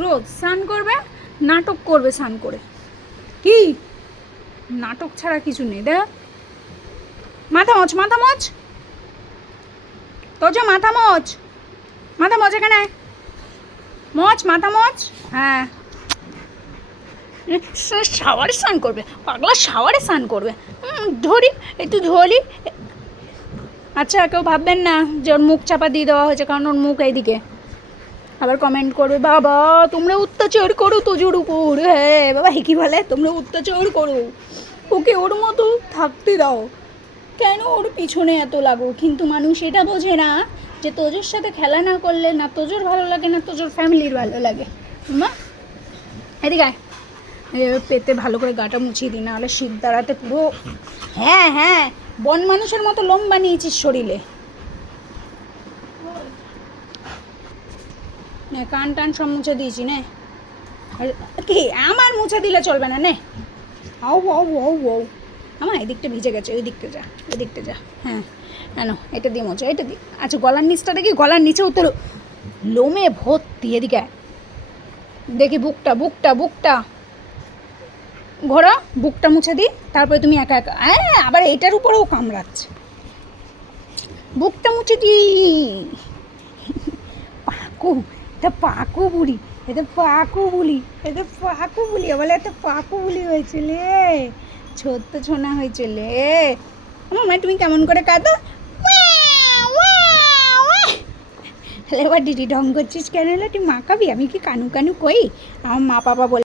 রোজ স্নান করবে, নাটক করবে স্নান করে। কি নাটক ছাড়া কিছু নেই। দেখ, মাথা মোচ, মাথা মোচ, তো যে মাথা মোচ, মাথা মোচ, এখানে মোচ, মাথা মোচ। হ্যাঁ, শাওয়ারে স্নান করবে, পাগলা শাওয়ারে স্নান করবে। ধরি, একটু ধরি। আচ্ছা, কেউ ভাববেন না যে ওর মুখ চাপা দিয়ে দেওয়া হয়েছে, কারণ ওর মুখ এইদিকে। আবার কমেন্ট করবে, বাবা তোমরা অত্যাচার করো তোজোর উপর। হ্যাঁ বাবা, কি বলে, তোমরা অত্যাচার করো, ওকে ওর মতো থাকতে দাও, কেন ওর পিছনে এত লাগো? কিন্তু মানুষ এটা বোঝে না যে তোজোর সাথে খেলা না করলে না তোজোর ভালো লাগে, না তোজোর ফ্যামিলির ভালো লাগে। মা এদিকে আয়, পেতে ভালো করে গাটা মুছিয়ে দিই, নাহলে শীত দাঁড়াতে পুরো। হ্যাঁ হ্যাঁ, বন মানুষের মতো লোম বানিয়েছিস শরীরে। কান টান সব মুছে দিয়েছি নে। কি আমার মুছে দিলে চলবে না নে। আও আও আও আও, আমার এদিকটা ভিজে গেছে, ওই দিকটা যা, ওই দিকটা যা। হ্যাঁ কেন, এটা দিয়ে মোছো, এটা দিয়ে। আচ্ছা, গলার নিচটা দেখি, গলার নিচে উত্তর লোমে ভর্তি। এদিকে দেখি বুকটা, বুকটা, বুকটা ঘোরা, বুকটা মুছে দিই, তারপরে তুমি একা একা। হ্যাঁ, আবার এটার উপরেও কামড়াচ্ছে। বুকটা মুছে দিই। পাকু, এটা পাকু বুড়ি, এটা পাকু বুলি, এটা পাকু বুলি, বলে এটা পাকু বুলি হয়েছিল, ছোট্ট ছোনা হয়েছিল। মামা তুমি কেমন করে কাঁদো? তাহলে এবার দিদি ঢং করছিস কেন? তুই মা খাবি? আমি কি কানু কানু কই? আমার মা বাবা বলে